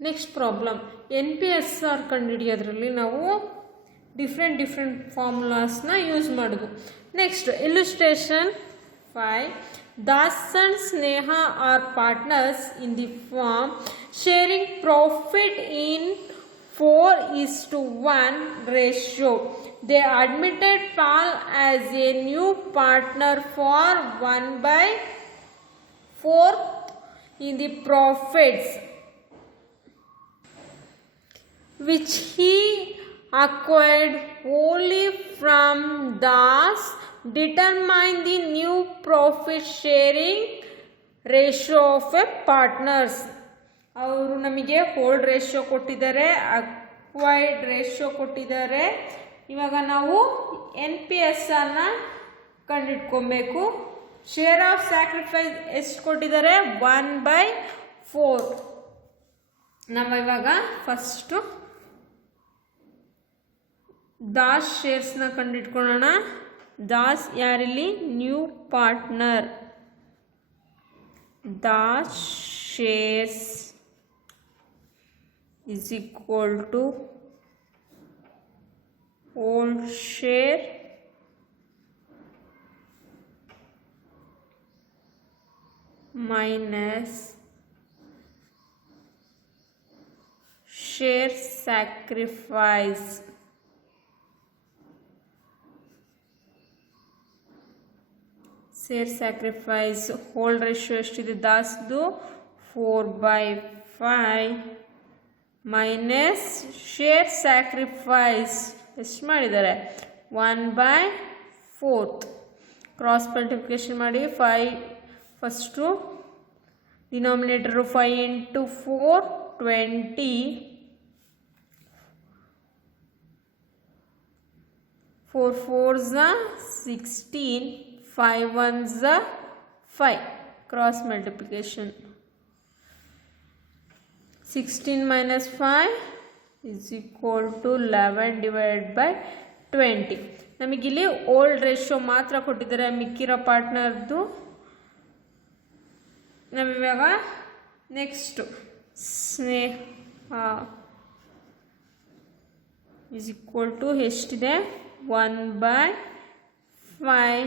Next problem NPSR ಕಂಡುಹಿಡಿಯೋದ್ರಲ್ಲಿ ನಾವು ಡಿಫ್ರೆಂಟ್ ಫಾರ್ಮುಲಾಸ್ನ ಯೂಸ್ ಮಾಡೋದು. ನೆಕ್ಸ್ಟ್ ಇಲ್ಲುಸ್ಟ್ರೇಷನ್ 5. Das and Sneha are partners in the firm, sharing profit in 4:1 ratio. They admitted Paul as a new partner for 1/4 in the profits, which he acquired wholly from Das. Determine the new profit sharing ratio of a partners. ಅವರು ನಮಗೆ hold ratio ಕೊಟ್ಟಿದ್ದಾರೆ, acquired ratio ಕೊಟ್ಟಿದ್ದಾರೆ. ಇವಾಗ ನಾವು NPSRನ ಕಂಡುಹಿಡ್ಕೊಬೇಕು. Share of sacrifice ಎಷ್ಟು ಕೊಟ್ಟಿದ್ದಾರೆ? 1/4. ನಾವು ಇವಾಗ ಫಸ್ಟು ದಾಸ್ ಶೇರ್ಸ್ನ ಕಂಡುಹಿಡ್ಕೊಳ್ಳೋಣ. ದಾಸ್ ಯಾರಿಲ್ಲಿ? New partner. Das shares is equal to whole share minus share sacrifice. Share sacrifice whole ratio ಎಷ್ಟಿದೆ ದಾಸ್ದು? 4/5 ಮೈನಸ್ ಶೇರ್ ಸ್ಯಾಕ್ರಿಫೈಸ್ ಎಷ್ಟು ಮಾಡಿದ್ದಾರೆ? 1/4. ಕ್ರಾಸ್ ಮಲ್ಟಿಪ್ಲಿಕೇಶನ್ ಮಾಡಿ 5 ಫಸ್ಟು ಡಿನಾಮಿನೇಟರು 5 × 4 20, 4 4s 16, 5 1s 5. Cross multiplication. 16 minus 5 is equal to 11 divided by 20. ನಮಗಿಲ್ಲಿ ಓಲ್ಡ್ ರೇಷಿಯೋ ಮಾತ್ರ ಕೊಟ್ಟಿದ್ದಾರೆ, ಮಿಕ್ಕಿರೋ ಪಾರ್ಟ್ನರ್ದು ನಮಿವಾಗ next Sneha is equal to ಎಷ್ಟಿದೆ? 1/5.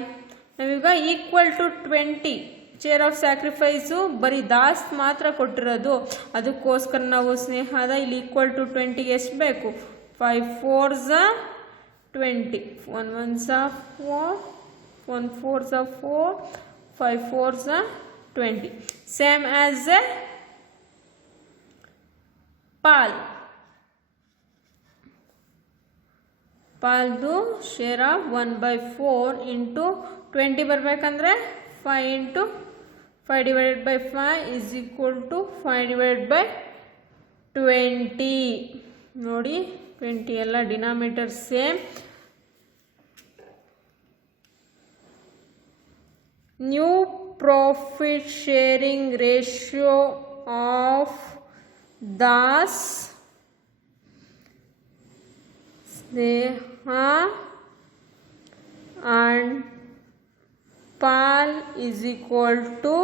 ನಾವೀಗ equal to 20. Share of sacrifice ಬರೀ ದಾಸ್ ಮಾತ್ರ ಕೊಟ್ಟಿರೋದು, ಅದಕ್ಕೋಸ್ಕರ ನಾವು ಸ್ನೇಹದ ಇಲ್ಲಿ ಈಕ್ವಲ್ ಟು 20ಗೆ ಎಷ್ಟು ಬೇಕು? 5 4s 20, 1 1s 4, 1 4s 4, 5 4s 20. Same as Paul. ಪಾಲ್ದು ಶೇರ್ ಆಫ್ 1/4 ಇಂಟು 20 ಬರಬೇಕಂದ್ರೆ 5 × 5 divided by 5 is equal to 5 divided by 20. ನೋಡಿ 20 ಎಲ್ಲ denominator same. New profit sharing ratio of Das, Sneha and Paul is equal to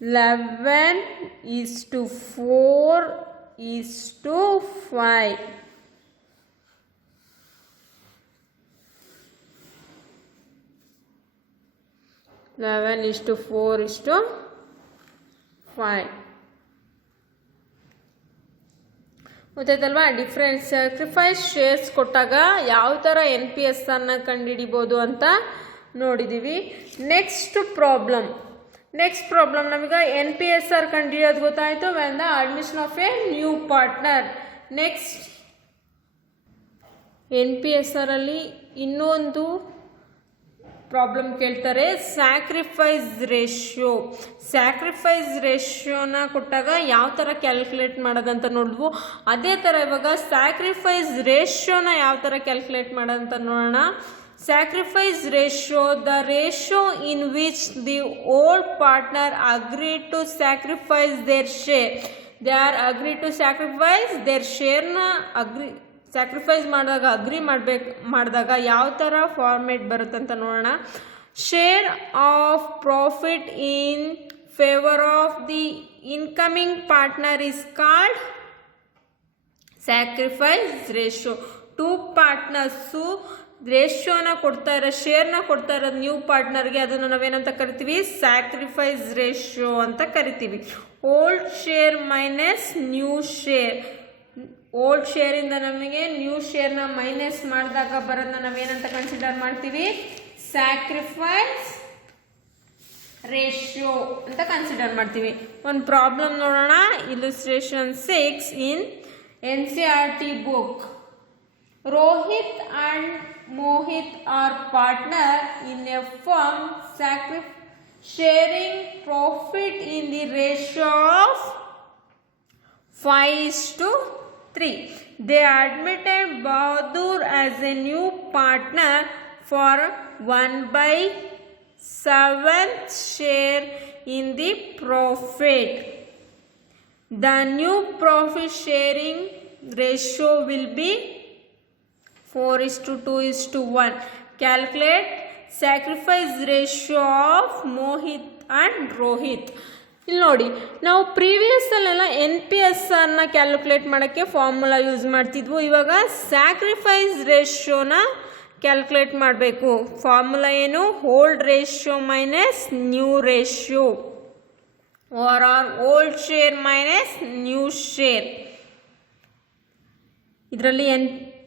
11:4:5. 11:4:5 ಗೊತ್ತಾಯ್ತಲ್ವಾ? ಡಿಫ್ರೆಂಟ್ ಸ್ಯಾಕ್ರಿಫೈಸ್ ಶೇರ್ಸ್ ಕೊಟ್ಟಾಗ ಯಾವ ಥರ NPSRನ ಕಂಡುಹಿಡಿಬೋದು ಅಂತ ನೋಡಿದ್ದೀವಿ. ನೆಕ್ಸ್ಟ್ ಪ್ರಾಬ್ಲಮ್ ನಮಗೆ NPSR ಕಂಡುಹಿಡಿಯೋದು ಗೊತ್ತಾಯಿತು. When the admission of a new partner. Next NPSRಲ್ಲಿ ಇನ್ನೊಂದು ಪ್ರಾಬ್ಲಮ್ ಕೇಳ್ತಾರೆ, ಸ್ಯಾಕ್ರಿಫೈಸ್ ರೇಷಿಯೋನ ಕೊಟ್ಟಾಗ ಯಾವ ಥರ ಕ್ಯಾಲ್ಕುಲೇಟ್ ಮಾಡೋದಂತ ನೋಡಿದ್ವು. ಅದೇ ಥರ ಇವಾಗ ಸ್ಯಾಕ್ರಿಫೈಸ್ ರೇಷಿಯೋನ ಯಾವ ಥರ ಕ್ಯಾಲ್ಕುಲೇಟ್ ಮಾಡೋದಂತ ನೋಡೋಣ. Sacrifice ratio, the ratio in which the old partner agreed to sacrifice their share. They are agreed to sacrifice their ಶೇರ್ನ ಸ್ಯಾಕ್ರಿಫೈಸ್ ಮಾಡಿದಾಗ ಯಾವ ಥರ ಫಾರ್ಮೇಟ್ ಬರುತ್ತಂತ ನೋಡೋಣ. Share of profit in favour of the incoming partner is called sacrifice ratio. Two partners ರೇಷಿಯೋನ ಕೊಡ್ತಾ ಇರೋ ಶೇರ್ನ ಕೊಡ್ತಾ ಇರೋದು ನ್ಯೂ ಪಾರ್ಟ್ನರ್ಗೆ, ಅದನ್ನು ನಾವೇನಂತ ಕರಿತೀವಿ, ಸ್ಯಾಕ್ರಿಫೈಸ್ ರೇಷಿಯೋ ಅಂತ ಕರಿತೀವಿ. Old share minus new share. Old ಶೇರಿಂದ ನಮಗೆ ನ್ಯೂ ಶೇರ್ನ ಮೈನಸ್ ಮಾಡಿದಾಗ ಬರೋದನ್ನ ನಾವೇನಂತ ಕನ್ಸಿಡರ್ ಮಾಡ್ತೀವಿ, ಸ್ಯಾಕ್ರಿಫೈಸ್ ರೇಷಿಯೋ ಅಂತ ಕನ್ಸಿಡರ್ ಮಾಡ್ತೀವಿ. ಒಂದು ಪ್ರಾಬ್ಲಮ್ ನೋಡೋಣ. ಇಲ್ಲುಸ್ಟ್ರೇಷನ್ 6 ಇನ್ NCERT book. Rohit and Mohit are partner in a firm sharing profit in the ratio of 5:3. They admitted Bahadur as a new partner for 1/7 share in the profit. The new profit sharing ratio will be 4:2:1. Calculate sacrifice ratio of Mohit and Rohit. ಇಲ್ಲಿ ನೋಡಿ, ನಾವು ಪ್ರೀವಿಯಸ್ಸಲ್ಲೆಲ್ಲ NPSRನ calculate ಮಾಡೋಕ್ಕೆ formula use ಮಾಡ್ತಿದ್ವು. ಇವಾಗ sacrifice ರೇಷಿಯೋನ calculate ಮಾಡಬೇಕು. ಫಾರ್ಮುಲಾ ಏನು, old ratio minus new ratio or old share minus new share. ಇದರಲ್ಲಿ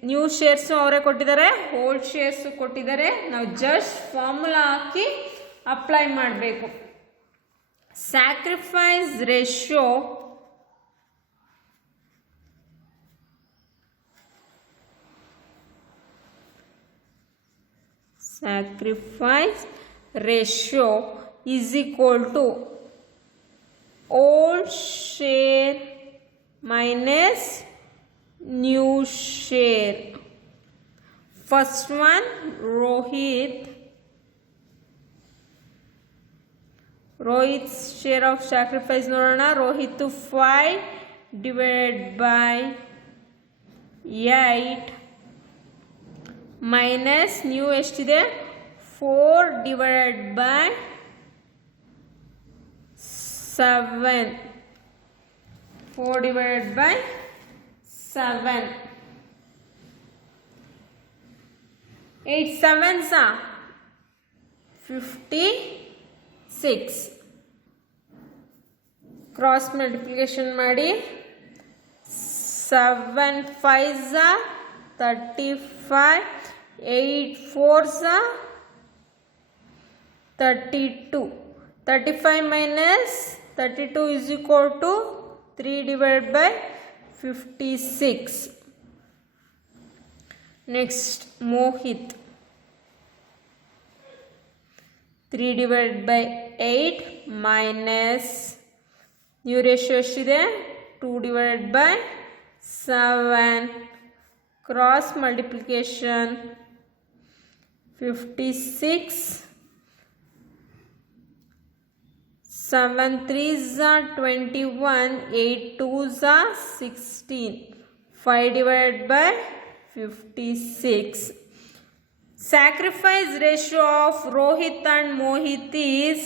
ನ್ಯೂ ಶೇರ್ಸು ಅವರೇ ಕೊಟ್ಟಿದ್ದಾರೆ, ಓಲ್ಡ್ ಶೇರ್ಸು ಕೊಟ್ಟಿದ್ದಾರೆ. ನಾವು ಜಸ್ಟ್ ಫಾರ್ಮುಲಾ ಹಾಕಿ ಅಪ್ಲೈ ಮಾಡಬೇಕು. Sacrifice ratio is equal to old share minus new share. First one, Rohit's share of sacrifice ನೋಡೋಣ. Rohit 5 divided by 8 minus new ಎಷ್ಟಿದೆ, 4 divided by 7. 4 divided by 7. 8 sevens are 56. Cross multiplication ಮಾಡಿ 7 5s are 35. 8 4s are 32. 35 minus 32 is equal to 3 divided by 56. Next, Mohit. 3 divided by 8 minus new ratio ಎಷ್ಟಿದೆ, 2 divided by 7. Cross multiplication 56. 7 3s are 21. 8 2s are 16. 5 divided by 56. Sacrifice ratio of Rohit and Mohit is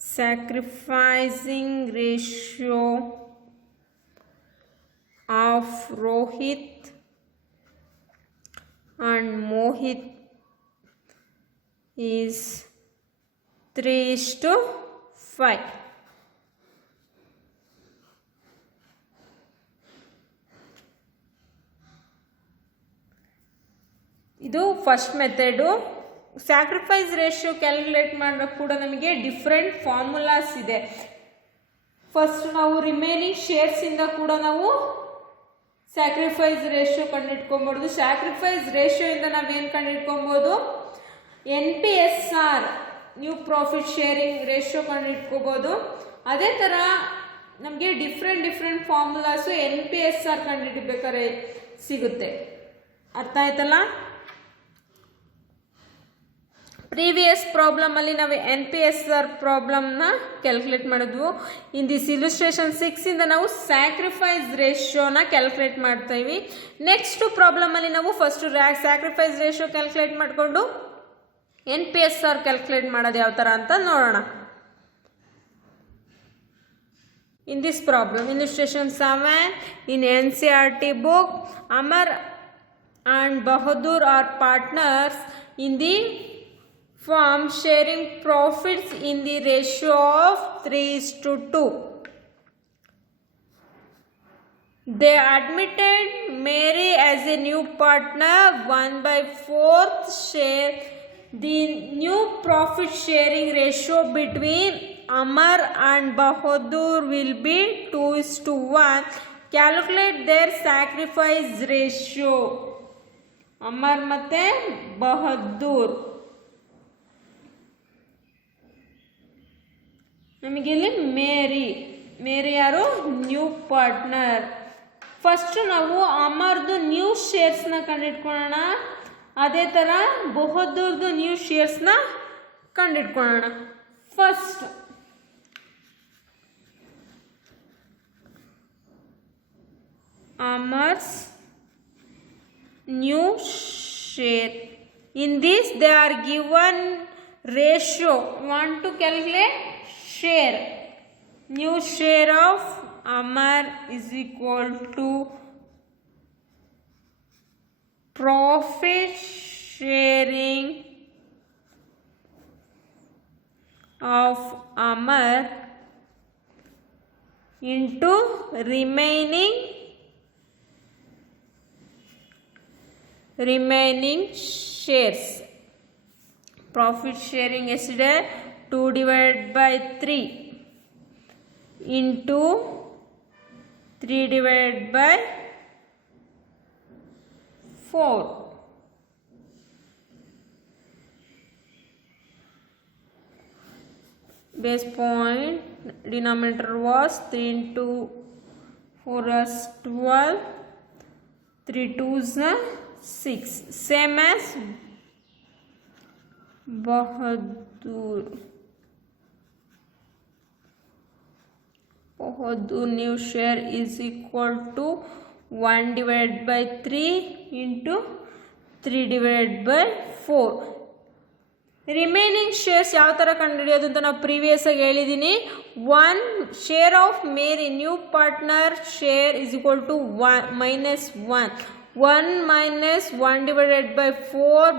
sacrificing ratio of Rohit and Mohit is 3:5. ಇದು first method. Sacrifice ratio calculate ಮಾಡೋಕ್ಕೆ ಕೂಡ ನಮಗೆ different formulas ಇದೆ. First ನಾವು remaining ಶೇರ್ಸಿಂದ ಕೂಡ ನಾವು sacrifice ratio ಕಂಡುಹಿಡ್ಕೊಬೋದು. ಸ್ಯಾಕ್ರಿಫೈಸ್ ರೇಷಿಯೋಯಿಂದ ನಾವೇನು ಕಂಡುಹಿಡ್ಕೊಬೋದು, NPSR new profit sharing ratio ಕಂಡುಹಿಡ್ಕೋಬೋದು. ಅದೇ ಥರ ನಮಗೆ ಡಿಫ್ರೆಂಟ್ ಫಾರ್ಮುಲಾಸು NPSR ಕಂಡುಹಿಡಿಬೇಕಾದ್ರೆ ಸಿಗುತ್ತೆ. ಅರ್ಥ ಆಯ್ತಲ್ಲ? ಪ್ರೀವಿಯಸ್ ಪ್ರಾಬ್ಲಮಲ್ಲಿ ನಾವು NPSR ಪ್ರಾಬ್ಲಮ್ನ ಕ್ಯಾಲ್ಕುಲೇಟ್ ಮಾಡಿದ್ವು. ಇನ್ ದಿಸ್ ಇಲ್ಲುಸ್ಟ್ರೇಷನ್ 6ಇಂದ ನಾವು ಸ್ಯಾಕ್ರಿಫೈಸ್ ರೇಷಿಯೋನ ಕ್ಯಾಲ್ಕುಲೇಟ್ ಮಾಡ್ತಾಯಿವಿ. ನೆಕ್ಸ್ಟ್ ಪ್ರಾಬ್ಲಮಲ್ಲಿ ನಾವು ಫಸ್ಟು ಸ್ಯಾಕ್ರಿಫೈಸ್ ರೇಷಿಯೋ ಕ್ಯಾಲ್ಕುಲೇಟ್ ಮಾಡಿಕೊಂಡು NPSR ಕ್ಯಾಲ್ಕುಲೇಟ್ ಮಾಡೋದು ಯಾವ ಥರ ಅಂತ ನೋಡೋಣ. in this problem. Illustration 7 in NCERT book, Amar and Bahadur are partners in the firm sharing profits in the ratio of 3:2. They admitted Mary as a new partner 1/4 share. The new profit sharing ratio between Amar and Bahadur will be 2:1. Calculate their sacrifice ratio. Amar ಮತ್ತೆ ಬಹದ್ದೂರ್. ನಮಗೆ ಇಲ್ಲಿ ಮೇರಿ ಯಾರು? New partner. First ನಾವು ಅಮರ್ದು ನ್ಯೂ ಶೇರ್ಸ್ನ ಕಂಡಿಡ್ಕೊಳ್ಳೋಣ, ಅದೇ ಥರ ಬಹದ್ದೂರ್ದು ನ್ಯೂ ಶೇರ್ಸ್ನ ಕಂಡಿಡ್ಕೊಳ್ಳೋಣ. First Amar's new share. In this they are given ratio. Want to calculate share. New share of Amar is equal to profit sharing of Amar into remaining shares. Profit sharing ಎಷ್ಟಿದೆ? 2/3 into 3/4. Base point denominator was 3 into 4 is 12, 3 2s 6, same as Bahadur. Bahadur new share is equal to 1/3 into 3/4. Remaining shares ಯಾವ ಥರ ಕಂಡುಹಿಡಿಯೋದು ಅಂತ ನಾವು previous ಆಗಿ ಹೇಳಿದ್ದೀನಿ. 1 share of Mary new partner share is equal to -1 1 minus 1/4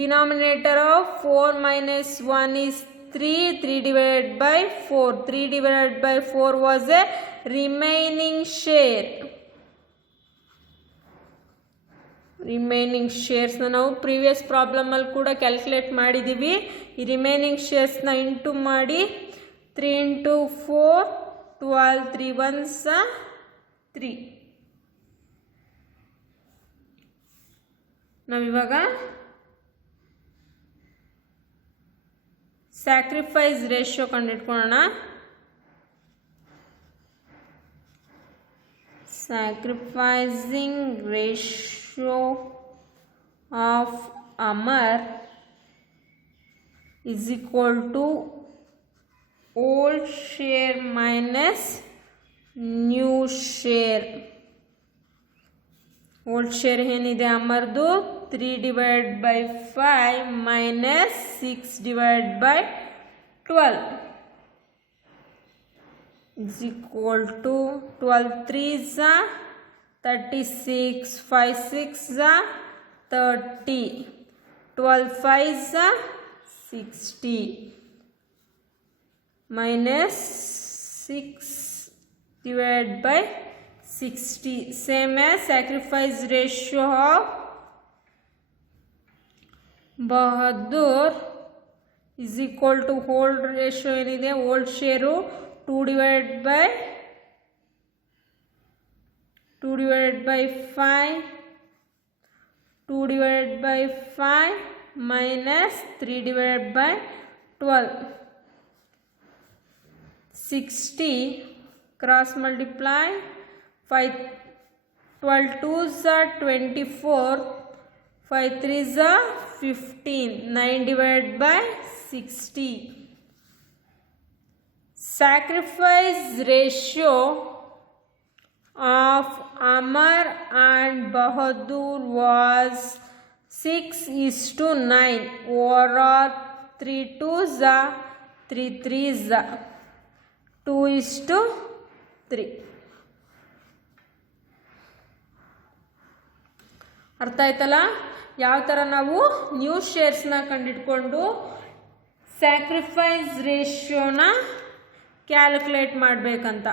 denominator of 4 minus 1 is 3 3/4 3/4 was a remaining share. Remaining ಶೇರ್ಸ್ನ ನಾವು previous ಪ್ರಾಬ್ಲಮಲ್ಲಿ ಕೂಡ ಕ್ಯಾಲ್ಕುಲೇಟ್ ಮಾಡಿದ್ದೀವಿ. ಈ ರಿಮೈನಿಂಗ್ ಶೇರ್ಸ್ನ ಇಂಟು ಮಾಡಿ 3 into 4 12 3 1s 3. ನಾವಿವಾಗ ಸ್ಯಾಕ್ರಿಫೈಸ್ ರೇಷಿಯೋ ಕಂಡುಹಿಡ್ಕೊಳ್ಳೋಣ. Sacrificing ratio of Amar is equal to old share minus new share. Old share ಏನಿದೆ ಅಮರ್ದು 3/5 minus 6/12 is equal to 12 3s 36 5 6 30 12 5s 60 minus 6/60, same as sacrifice ratio of Bahadur is equal to hold ratio ಏನಿದೆ old share 2/5 minus 3/12 60 cross multiply 5 12 2s are 24 5 3s are 15 9/60. Sacrifice ratio of Amar and Bahadur was 6:9 or 3 2s are 3 3s. 2:3. ಅರ್ಥ ಆಯ್ತಲ್ಲ ಯಾವ ಥರ ನಾವು ನ್ಯೂ ಶೇರ್ಸ್ನ ಕಂಡಿಡ್ಕೊಂಡು ಸ್ಯಾಕ್ರಿಫೈಸ್ ರೇಷಿಯೋನ ಕ್ಯಾಲ್ಕುಲೇಟ್ ಮಾಡಬೇಕಂತ.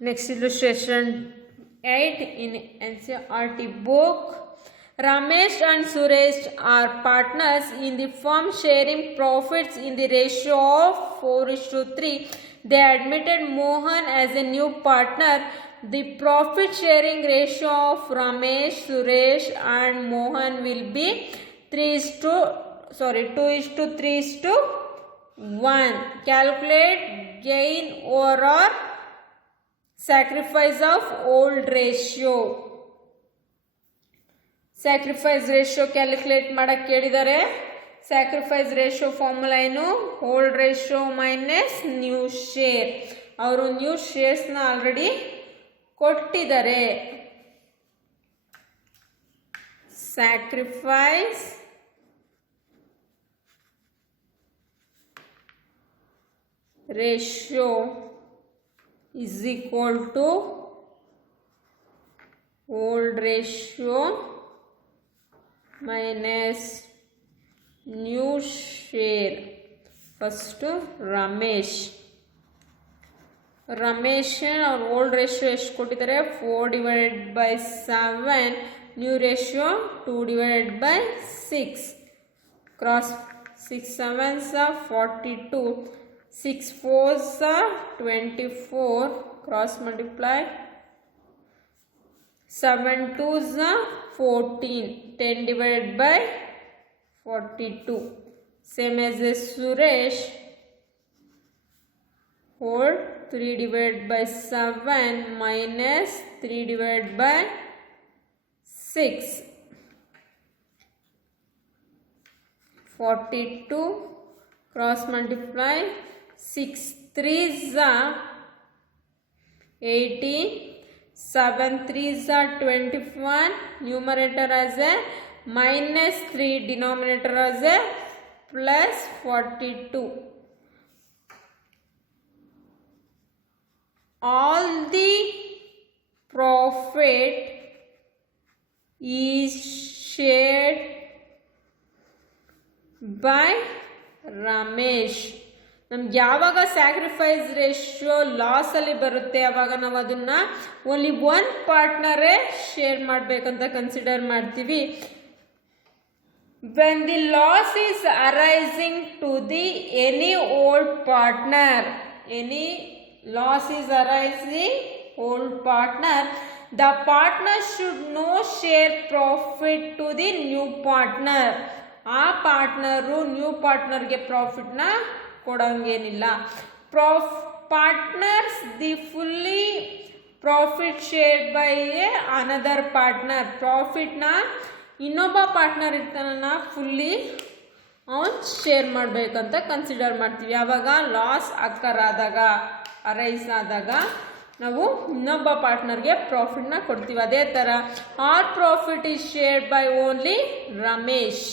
Next illustration 8 in NCERT book. Ramesh and Suresh are partners in the firm sharing profits in the ratio of 4:3. They admitted Mohan as a new partner. The profit sharing ratio of Ramesh, Suresh and Mohan will be 2:3:1. Calculate gain over sacrifice of old ratio. Sacrifice ratio calculate ಮಾಡಕ್ಕೆ ಕೇಳಿದ್ದಾರೆ. Sacrifice ratio formula ಏನು? Old ratio minus new share. ಅವರು ನ್ಯೂ ಶೇರ್ಸ್ನ ಆಲ್ರೆಡಿ ಕೊಟ್ಟಿದ್ದಾರೆ. Sacrifice ratio is equal to old ratio minus new share. First Ramesh और old ratio ಎಷ್ಟು ಕೊಟ್ಟಿದ್ದಾರೆ? 4/7. new ratio 2/6. cross 6 7s are 42. 6 4s are 24. cross multiply 7 2s are 14. 10/42. same as a Suresh. whole 3/7 minus 3/6. 42. cross multiply 6 3s are 18. 7 3s are 21. numerator as a minus 3, denominator as a plus 42. all the profit is shared by Ramesh. ನಮ್ಗೆ ಯಾವಾಗ sacrifice ratio ಲಾಸಲ್ಲಿ ಬರುತ್ತೆ ಆವಾಗ ನಾವು ಅದನ್ನು only one ಪಾರ್ಟ್ನರೇ share ಮಾಡಬೇಕಂತ consider ಮಾಡ್ತೀವಿ. When the loss is arising to the any old partner, any loss is arising old partner, the partner should no share profit to the new partner. ಆ partner new ಪಾರ್ಟ್ನರ್ಗೆ ಪ್ರಾಫಿಟ್ನ ಕೊಡಂಗೇನಿಲ್ಲ. Partners the fully profit share by a another partner. ಪ್ರಾಫಿಟ್ನ ಇನ್ನೊಬ್ಬ partner ಇರ್ತಾನಲ್ಲ fully ಅವನು share ಮಾಡಬೇಕಂತ consider ಮಾಡ್ತೀವಿ. ಯಾವಾಗ ಲಾಸ್ ಅಕ್ಕರ್ ಆದಾಗ, ಅರೈಸ್ ಆದಾಗ ನಾವು ಇನ್ನೊಬ್ಬ ಪಾರ್ಟ್ನರ್ಗೆ ಪ್ರಾಫಿಟ್ನ ಕೊಡ್ತೀವಿ. ಅದೇ ಥರ or profit is shared by only Ramesh.